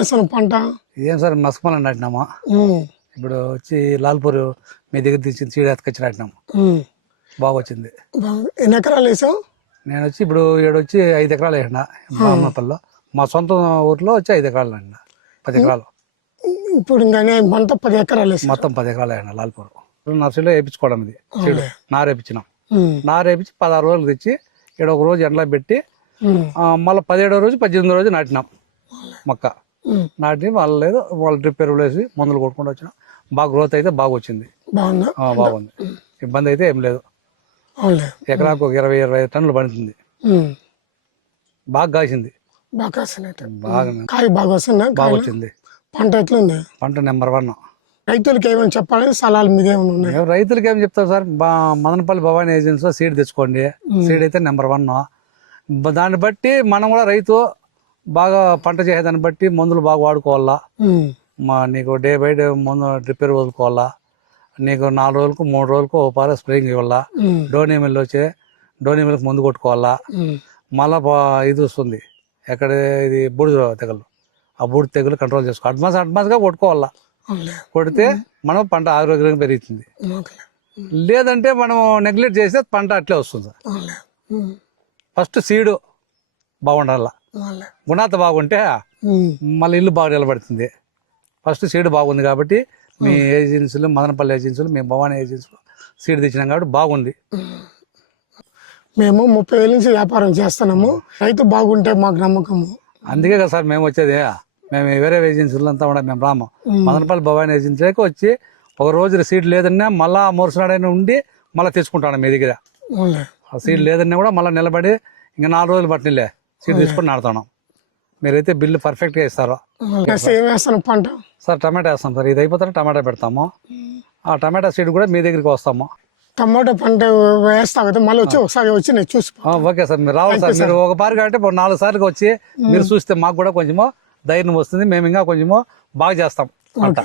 వేసాను పంట? ఏం సార్ మస్కమలం నాటినామా. ఉమ్, ఇప్పుడు వచ్చి లాల్పూర్ మీ దగ్గర తీసి సీడ్ ఎత్తుకొచ్చి నాటినాము. ఉమ్. బాగా వచ్చింది. బాగుంది. ఎన్ని ఎకరాలు వేసావు? నేను వచ్చి ఇప్పుడు వచ్చి 5 ఎకరాలు వేసిన బామ్మపల్లిలో. మా సొంత ఊర్లో వచ్చి 5 ఎకరాలు నాటిన. 10 ఎకరాలు. ఇప్పుడు ఇంకా నేను పంట 10 ఎకరాలు వేసాను. మొత్తం 10 ఎకరాలు వేసిన లాల్పూర్. నర్సరీలో వేయించుకోవడం ఇది సీడ్. నారేపించినాం. ఉమ్, నారేపించి 16 రోజులు తెచ్చి ఇక్కడ ఒక రోజు ఎండలో పెట్టి ఉమ్, మళ్ళీ 17వ రోజు 18వ రోజు నాటినాం మొక్క. ఉమ్. నాటి వాళ్ళు లేదు వాళ్ళు డ్రిప్ ఎరువులు వేసి మందులు కొట్టుకుంటూ వచ్చినాం. బాగా గ్రోత్ అయితే బాగా వచ్చింది. బాగుందా? బాగుంది. ఇబ్బంది అయితే ఏం లేదు. అవునులే. ఎకరాకు ఒక 20-25 టన్నులు పండుతుంది. ఉమ్. బాగా కాసింది. బాగా కాసినట్టు. బాగా కాయ బాగా వస్తుందా? బాగా వచ్చింది. పంట ఎట్లుంది? పంట నెంబర్ 1. రైతులకి ఏమైనా చెప్పాలని సలహాలు మీద ఏమైనా ఉన్నాయి? రైతులకి ఏం చెప్తారు సార్, మదనపల్లి భవానీ ఏజెన్సీలో సీడ్ తెచ్చుకోండి. సీడ్ అయితే నెంబర్ 1. దాన్ని బట్టి మనం కూడా రైతు బాగా పంట చేసేదాన్ని బట్టి మందులు బాగా వాడుకోవాలా. నీకు డే బై డే మందు డ్రిప్ ఎరువు వదులుకోవాలా. నీకు 4 రోజులకు 3 రోజులకు ఒక పార స్ప్రేయింగ్ ఇవ్వాలా. డోనిమిల్ వచ్చే డోనిమిల్కి మందు కొట్టుకోవాలా. మళ్ళా ఇది వస్తుంది ఎక్కడ ఇది బూడిద తెగలు. ఆ బూడిద తెగులు కంట్రోల్ చేసుకో. అడ్వాన్స్గా కొట్టుకోవాలా. కొడితే మనం పంట ఆరోగ్యంగా పెరుగుతుంది. లేదంటే మనం నెగ్లెక్ట్ చేస్తే పంట అట్లే వస్తుంది సార్. ఫస్ట్ సీడు బాగుండాల. గుణాత బాగుంటే మళ్ళీ ఇల్లు బాగా నిలబడుతుంది. ఫస్ట్ సీడ్ బాగుంది కాబట్టి మీ ఏజెన్సీలు మదనపల్లి ఏజెన్సీలు మీ భవానీ ఏజెన్సీలు సీడ్ తెచ్చినాం కాబట్టి బాగుంది. మేము 30 ఏళ్ళ నుంచి వ్యాపారం చేస్తున్నాము. రైతు బాగుంటే మాకు నమ్మకము. అందుకే కదా సార్ మేము వచ్చేది. మేము వేరే ఏజెన్సీలు అంతా కూడా మేము రాము. మదనపల్లి భవానీ ఏజెన్సీకి వచ్చి ఒక రోజు సీడ్ లేదన్నా మళ్ళా మరుసనాడైనా ఉండి మళ్ళీ తెచ్చుకుంటాను మీ దగ్గర. ఆ సీడ్ లేదన్నా కూడా మళ్ళీ నిలబడి ఇంకా 4 రోజులు పట్టిలే సీడ్ తీసుకొని నాడుతున్నాం. మీరైతే బిల్లు పర్ఫెక్ట్గా ఇస్తారు. పంట సార్ టమాటా వేస్తాం సార్. ఇది అయిపోతే టమాటా పెడతాము. ఆ టమాటా సీడ్ కూడా మీ దగ్గరికి వస్తాము. టమాటా పంట వేస్తా కదా, మళ్ళీ వచ్చి ఒకసారి వచ్చి నేను చూసి. ఓకే సార్, మీరు రావాలి సార్. మీరు ఒక పారి కాబట్టి 4 సార్లు వచ్చి మీరు చూస్తే మాకు కూడా కొంచెము ధైర్యం వస్తుంది. మేము ఇంకా కొంచెము బాగా చేస్తాం పంట.